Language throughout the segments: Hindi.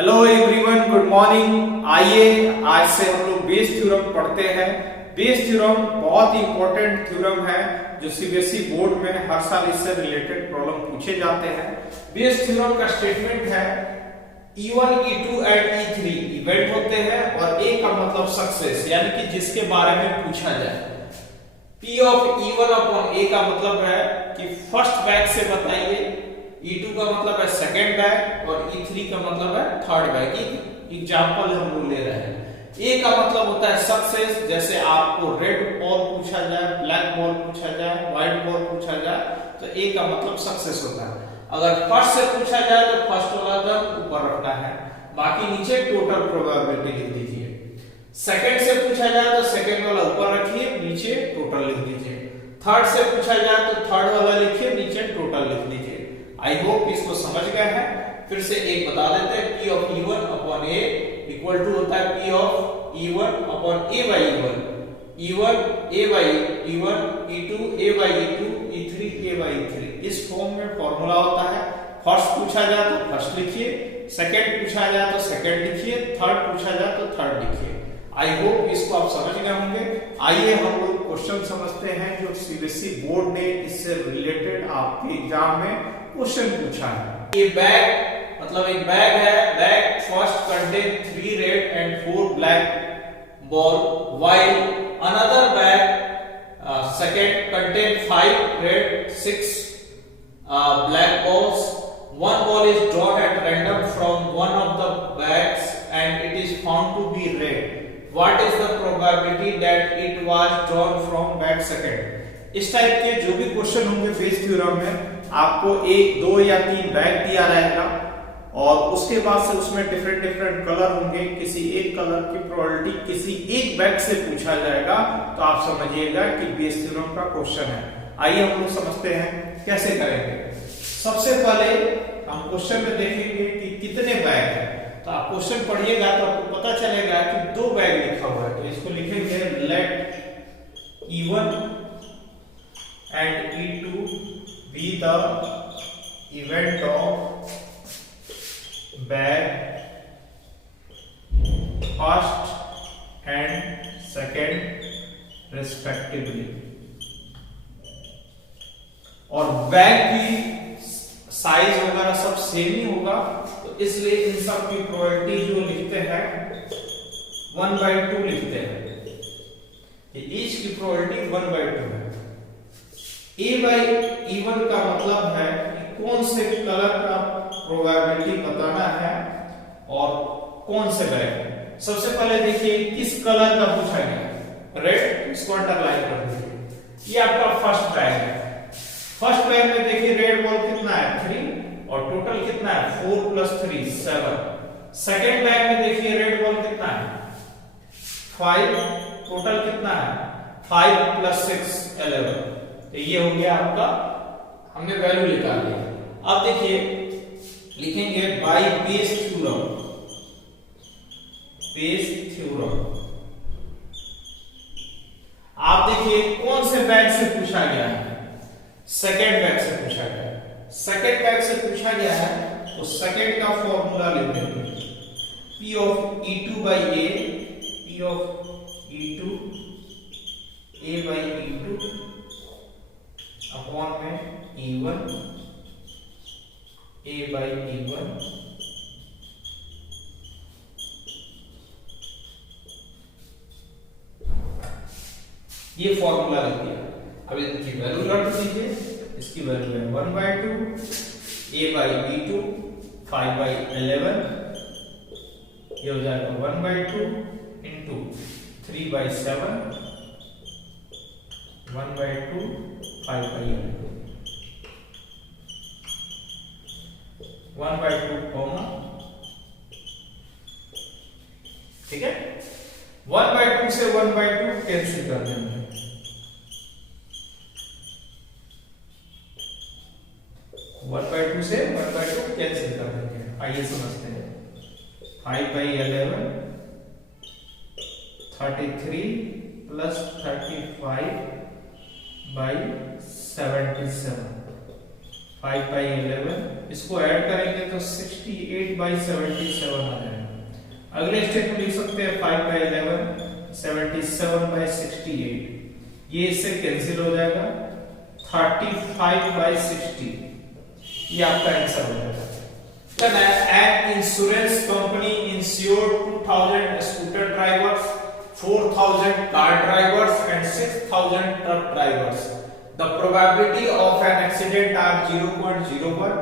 Hello everyone, good morning. आइए आज से हम लोग बेस थ्योरम पढ़ते हैं। बेस थ्योरम बहुत ही इंपॉर्टेंट थ्योरम है जो सीबीएसई बोर्ड में हर साल इससे रिलेटेड प्रॉब्लम पूछे जाते हैं। बेस थ्योरम का स्टेटमेंट है E1, E2 and E3 event होते हैं और A का मतलब सक्सेस, यानी कि जिसके बारे में पूछा जाए। P of E1 upon A का मतलब है कि फर्स्ट बैग से बताइए, E2 का मतलब है सेकंड बैग और E3 का मतलब है थर्ड बैग की एग्जांपल हम लोग ले रहे हैं। A का मतलब होता है सक्सेस, जैसे आपको रेड बॉल पूछा जाए, ब्लैक बॉल पूछा जाए, व्हाइट बॉल पूछा जाए तो A का मतलब सक्सेस होता है। अगर फर्स्ट से पूछा जाए तो फर्स्ट वाला टर्म ऊपर रखना है, बाकी नीचे टोटल प्रोबेबिलिटी लिख दीजिए। सेकंड से पूछा जाए तो सेकंड वाला ऊपर रखिए, नीचे टोटल लिख दीजिए। थर्ड से पूछा जाए तो थर्ड वाला लिखिए, नीचे टोटल लिख दीजिए। आई होप इसको समझ गए हैं। फिर से एक बता देते हैं, P of E1 upon A equal to होता है P of E1 upon A by E1, E1 A by E1, E2 A by E2, E3 A by E3। इस फॉर्म में फॉर्मूला होता है। फर्स्ट पूछा जाए तो फर्स्ट लिखिए, सेकंड पूछा जाए तो सेकंड लिखिए, थर्ड पूछा जाए तो थर्ड लिखिए। आई होप इसको आप समझ गए होंगे। आइए हम लोग क्वेश्चन समझते हैं जो सीबीएसई बोर्ड ने इससे रिलेटेड आपके एग्जाम में क्वेश्चन पूछा है। ये बैग मतलब एक बैग है। Bag first contain 3 red and 4 black ball, while another bag second contain 5 red 6 black balls. One ball is drawn at random from one of the bags and it is found to be red. What is the probability that it was drawn from bag second? इस टाइप के जो भी क्वेश्चन होंगे बेस थ्योरम में, आपको एक, दो या तीन बैग दिया रहेगा और उसके बाद से उसमें डिफरेंट डिफरेंट कलर होंगे। किसी एक कलर की प्रोबेबिलिटी किसी एक बैग से पूछा जाएगा तो आप समझिएगा कि बेस थ्योरम का क्वेश्चन है। आइए हम लोग समझते हैं कैसे करेंगे। सबसे पहले हम क्वेश्चन में देखेंगे कि कितने बैग हैं। तो आप क्वेश्चन पढ़िएगा तो आपको पता चलेगा कि 2 बैग लिखा हुआ है। तो इसको लिखेंगे let E1 and E2 be the event of bag first and second respectively. और बैग की साइज वगैरह सब सेम ही होगा, तो इसलिए इन सब की प्रोबेबिलिटी जो लिखते हैं 1/2 लिखते हैं। ये ईच की प्रोबेबिलिटी 1/2 है। A बाई E1 का मतलब है कि कौन से कलर का प्रोबेबिलिटी बताना है और कौन से बैग है। सबसे पहले देखिए किस कलर का पूछा गया, रेड, इसको अंडरलाइन कर दीजिए। ये आपका फर्स्ट बैग है। फर्स्ट बैग में देखिए रेड बॉल कितना है 3 और टोटल कितना है 4 प्लस 3 7। सेकेंड बैग में देखिए रेड बॉल कितना है 5, टोटल कितना है 5 प्लस 6 11। तो ये हो गया आपका, हमने वैल्यू निकाल लिया। अब देखिए लिखेंगे by Bayes theorem. Bayes theorem आप देखिए कौन से बैग से पूछा गया है, सेकेंड बैग से पूछा गया है। सेकेंड बैग से पूछा गया है तो सेकेंड का फॉर्मूला लेते हैं P of E2 by A, P of E2 A by E2 upon में E1 A बाई E1 ये फॉर्मूला लिख दिया। अब इनकी वैल्यू रख दीजिए। इसकी वैल्यू है 1/2 A बाई E2 5/11, ये हो जाएगा 1/2 इंटू 3/7 1/2 5/11 1/2 कॉमा, ठीक है। 1/2 से 1/2 कैंसिल कर देंगे। 1/2 से 1/2 कैंसिल कर देंगे। आइए समझते हैं। 5/11 33 प्लस 35/77 5/11, इसको ऐड करेंगे तो 68/77 आ जाएगा। अगले स्टेप में लिख सकते हैं 5/11 77/68, ये इससे कैंसिल हो जाएगा 35/60, ये आपका आंसर हो जाएगा। An insurance company insured 2000 scooter drivers, 4000 car drivers and 6000 truck drivers. The probability of an accident are 0.01,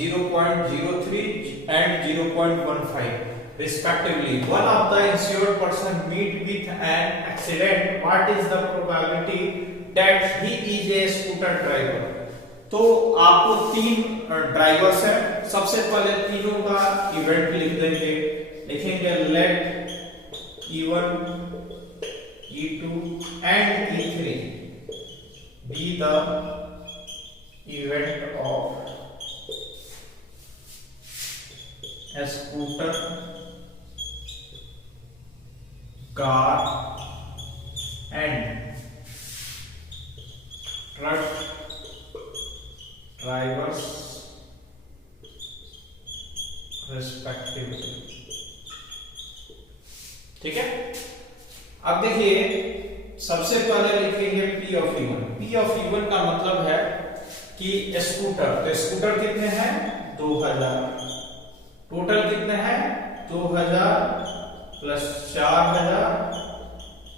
0.03 and 0.15 respectively. One of the insured person meet with an accident. What is the probability that he is a scooter driver? तो आपको तीन ड्राइवर्स हैं, सबसे पहले तीनों का इवेंट लिख देंगे, लिखेंगे let E1, E2 and E3 be the event of a scooter, car and truck drivers respectively। ठीक है, अब देखिए सबसे पहले लिखेंगे P of E1। P of E1 का मतलब है कि स्कूटर, तो स्कूटर कितने हैं 2000, टोटल कितने हैं 2000 प्लस 4000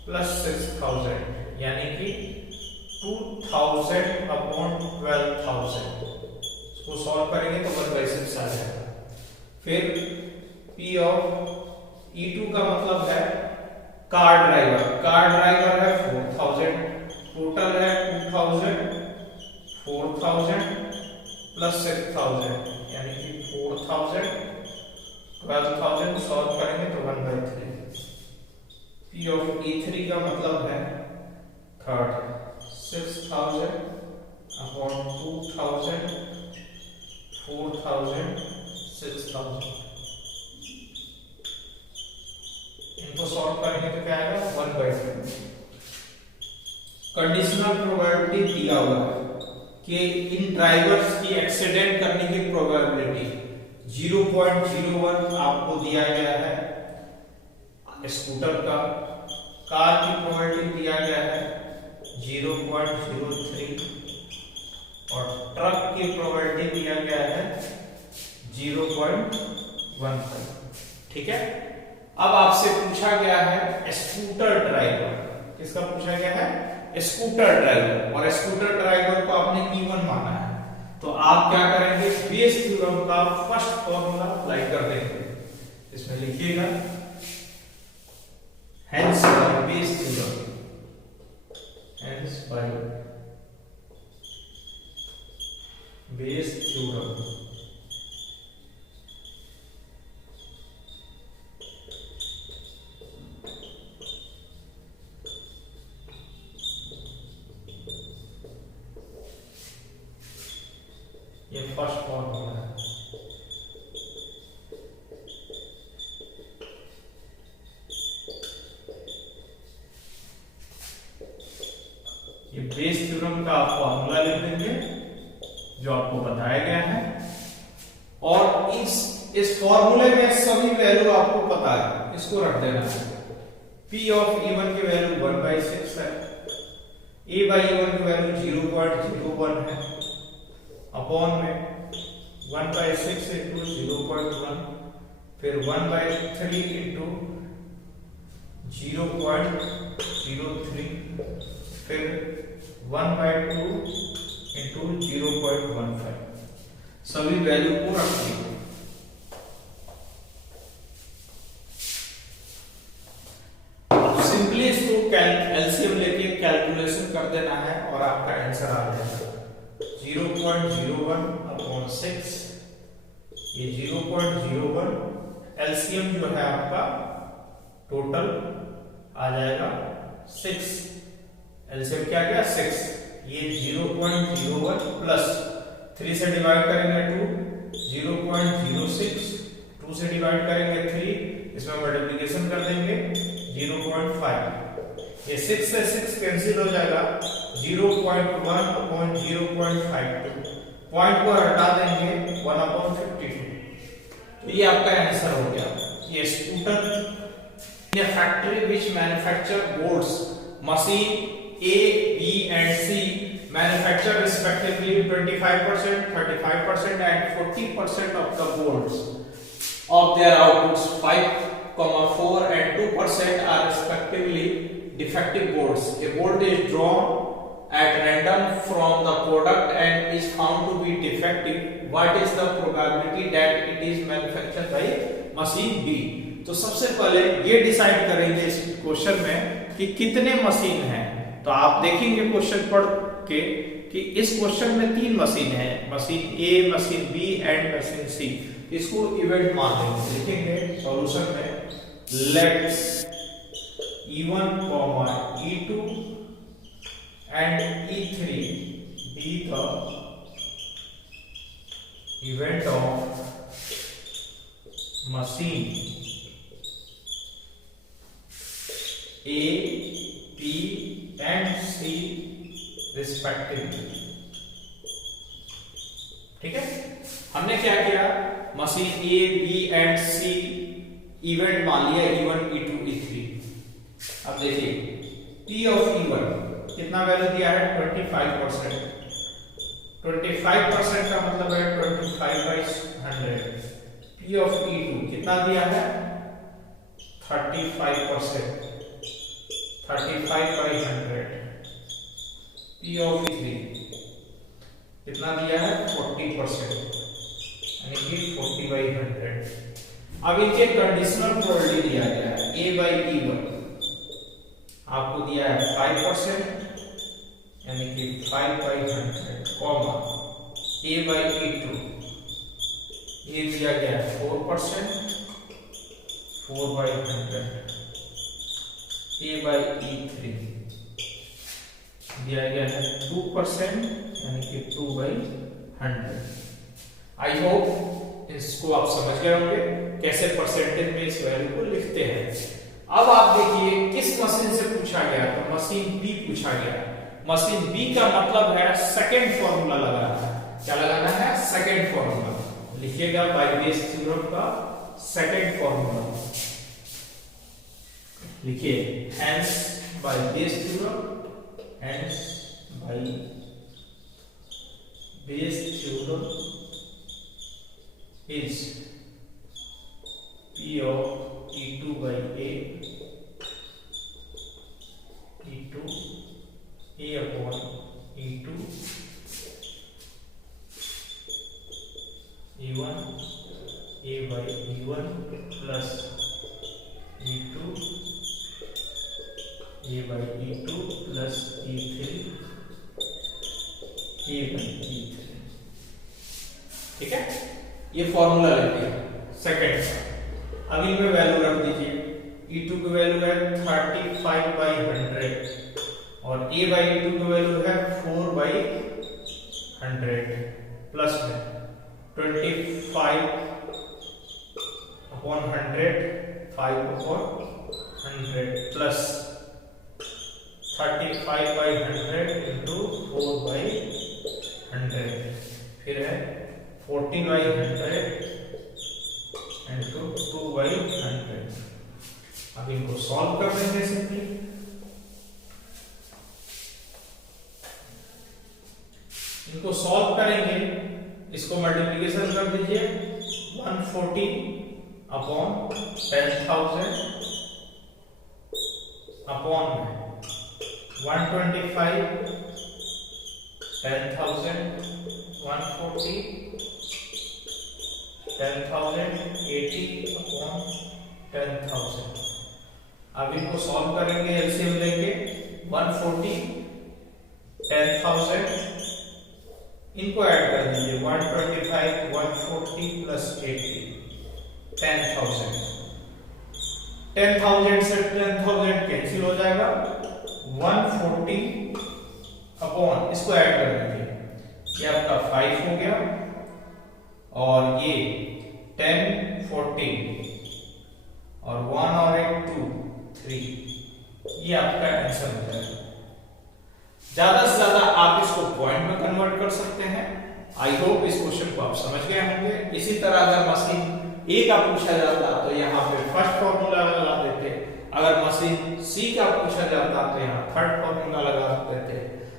प्लस 6000, यानी कि 2000 अपॉन 12,000। इसको सॉल्व करेंगे तो 1/6 आ जाएगा। फिर P ऑफ E2 का मतलब है कार ड्राइवर, कार ड्राइवर है 4000, टोटल है 2000, 4000 प्लस 6000, यानी कि 4000 12,000, सॉल्व करेंगे तो 1/3। P ऑफ E3 का मतलब है थर्ड, 6000 अपॉन 2000, 4000, 6000, इनको सॉल्व करेंगे तो क्या आएगा 1/3। कंडीशनल प्रोबेबिलिटी दिया हुआ है कि इन ड्राइवर्स की एक्सीडेंट करने की प्रोबेबिलिटी 0.01 आपको दिया गया है स्कूटर का, कार की प्रोबेबिलिटी दिया गया है 0.03 और ट्रक की प्रोबेबिलिटी दिया गया है 0.15। ठीक है, अब आपसे पूछा गया है स्कूटर ड्राइवर, किसका पूछा गया है स्कूटर ड्राइवर, और स्कूटर ड्राइवर को आपने E1 माना है, तो आप क्या करेंगे बेस थ्योरम का फर्स्ट फॉर्मूला अप्लाई कर देंगे। इसमें लिखिएगा hence by Bayes theorem, hence by Bayes theorem ये फर्स्ट फॉर्मूला है। ये बेस थ्योरम का आप फॉर्मूला लिख देंगे जो आपको बताया गया है, और इस फॉर्मूले में सभी वैल्यू आपको पता है, इसको रख देना है। P ऑफ E1 की वैल्यू 1/6 है, A बाई E1 की वैल्यू 0.01 है, अपॉन में 1/6 इंटू 0.1, फिर 1/3 इंटू 0.03, फिर 1/2 इंटू 0.15, सभी वैल्यू को रख दीजिए। सिंपली इसको एलसीएम लेके कैलकुलेशन कर देना है और आपका आंसर आ जाएगा 0.01 अपॉन 6, ये 0.01 एलसीएम जो है आपका टोटल आ जाएगा 6, एलसीएम क्या गया 6, ये 0.01 प्लस 3 से डिवाइड करेंगे 2, 0.06, 2 से डिवाइड करेंगे 3, इसमें मल्टीप्लिकेशन कर देंगे 0.5, ये 6 से 6 कैंसिल हो जाएगा 0.1 अपॉन 0.52, पॉइंट को हटा देंगे 1/52। तो ये आपका आंसर हो गया। ये scooter in a factory which manufacture boards, machine A, B and C manufacture respectively 25%, 35% and 40% of the boards of their outputs. 5,4 and 2% are respectively defective boards. A board is drawn at random from the product and is found to be defective. What is the probability that it is manufactured by machine B? तो सबसे पहले ये डिसाइड करेंगे इस क्वेश्चन में कि कितने मशीन हैं। तो आप देखेंगे क्वेश्चन पढ़ के कि इस क्वेश्चन में 3 मशीन है, machine A, machine B and machine C. इसको इवेंट मान लेंगे। लिखेंगे सॉल्यूशन में let E1, E2 and E3 be the event of machine A, B and C respectively। ठीक है, हमने क्या किया, machine A, B and C event मान लिया E1, E2, E3। अब देखिए P ऑफ E1 कितना वैल्यू दिया है 25%। 25% का मतलब है 25/100। P ऑफ E2 कितना दिया है 35%, 35/100। P ऑफ E3 कितना दिया है 40%, यानी कि 40/100। अब इनके कंडीशनल प्रोबेबिलिटी दिया गया है A/E1 आपको दिया है 5%, यानी कि 5/100, कॉमा A/E2 ये दिया गया है 4%, 4/100। A/E3 दिया गया है 2%, यानी कि 2/100। आई होप इसको आप समझ गए होंगे कैसे परसेंटेज में इस वैल्यू को लिखते हैं। अब आप देखिए किस मशीन से पूछा गया, तो मशीन बी पूछा गया। मशीन बी का मतलब है सेकंड फॉर्मूला लगाना है। क्या लगाना है, सेकंड फॉर्मूला। लिखिएगा बाय बेस थ्योरम का सेकंड फॉर्मूला लिखिए, hence by Bayes theorem, hence by Bayes theorem is P of E2 by A, E2 A upon E2 E1 A by E1 plus E2 A by E2 plus E3 A by E3। ठीक है, ये फॉर्मूला लेते हैं सेकंड का। अब इनमें वैल्यू रख दीजिए। E2 की वैल्यू है 35/100 और A/E2 की वैल्यू है 4/100 प्लस में 25/100 5/100 प्लस 35/100 into 4/100 फिर है 14/100 into 2/100। अब इनको सॉल्व कर देंगे सिंपली। इनको सॉल्व करेंगे, इसको मल्टीप्लिकेशन कर दीजिए 140/10,000 अपॉन 125 10,000 140 10,000 80/10,000। अब इनको सॉल्व करेंगे, एलसीएम लेंगे 140 10,000 इनको ऐड कर दीजिए 125 140 प्लस 80 10,000। 10,000 से 10,000 कैंसिल हो जाएगा, 140 अपॉन इसको ऐड कर दीजिए, ये आपका 5 हो गया और ये 10 14 और 1 और 1 2 3, ये आपका आंसर हो जाएगा। ज्यादा से ज्यादा आप इसको पॉइंट में कन्वर्ट कर सकते हैं आई होप इस क्वेश्चन को आप समझ गए होंगे। इसी तरह अगर मशीन ए का पूछा जाता तो यहाँ पे फर्स्ट फॉर्मूला लगा देते, अगर मशीन सी का पूछा जाता तो यहाँ थर्ड फॉर्मूला लगा देते।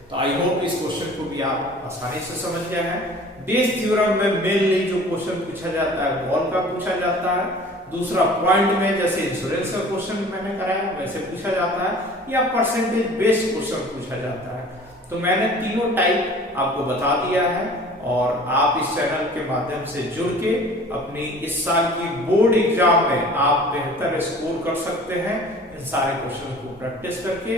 तो आई होप इस क्वेश्चन को भी आप आसानी से समझ गए हैं। बेस थ्योरम में मेनली जो क्वेश्चन पूछा जाता है बॉल का पूछा जाता है, दूसरा पॉइंट में जैसे इंश्योरेंस का क्वेश्चन मैंने कराया वैसे पूछा जाता है, या परसेंटेज बेस्ड क्वेश्चन पूछा जाता है। तो मैंने तीनों टाइप आपको बता दिया है और आप इस चैनल के माध्यम से जुड़ के अपनी इस साल की बोर्ड एग्जाम में आप बेहतर स्कोर कर सकते हैं इन सारे क्वेश्चन को प्रैक्टिस करके।